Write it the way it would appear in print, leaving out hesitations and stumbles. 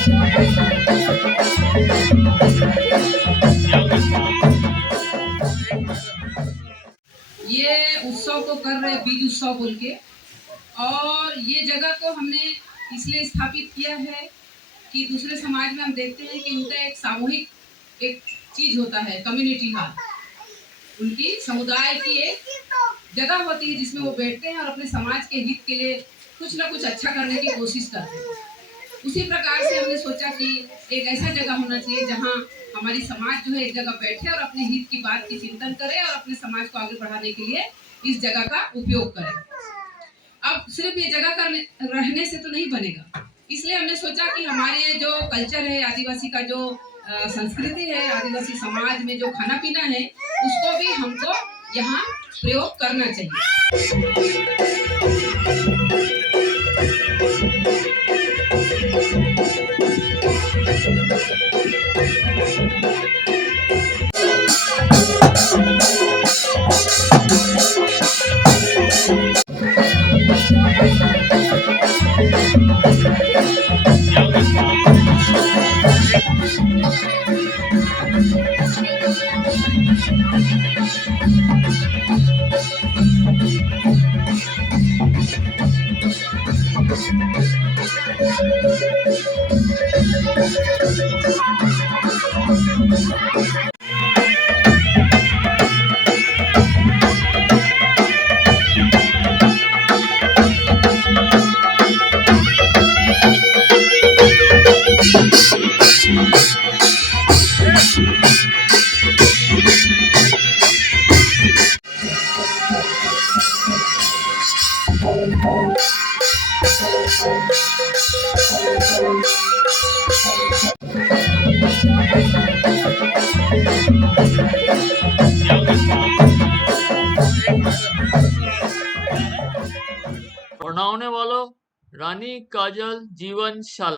ये उत्सव को कर रहे बीज उत्सव बोल के, और ये जगह को हमने इसलिए स्थापित किया है कि दूसरे समाज में हम देखते हैं कि उनका एक सामूहिक एक चीज होता है, कम्युनिटी हॉल। उनकी समुदाय की एक जगह होती है जिसमें वो बैठते हैं और अपने समाज के हित के लिए कुछ ना कुछ अच्छा करने की कोशिश करते हैं। उसी प्रकार से हमने सोचा कि एक ऐसा जगह होना चाहिए जहाँ हमारी समाज जो है एक जगह बैठे और अपने हित की बात की चिंतन करे और अपने समाज को आगे बढ़ाने के लिए इस जगह का उपयोग करे। अब सिर्फ ये जगह रहने से तो नहीं बनेगा, इसलिए हमने सोचा कि हमारे जो कल्चर है, आदिवासी का जो संस्कृति है, आदिवासी समाज में जो खाना पीना है, उसको भी हमको यहाँ प्रयोग करना चाहिए। पढ़ाने वालों रानी काजल जीवन शाला।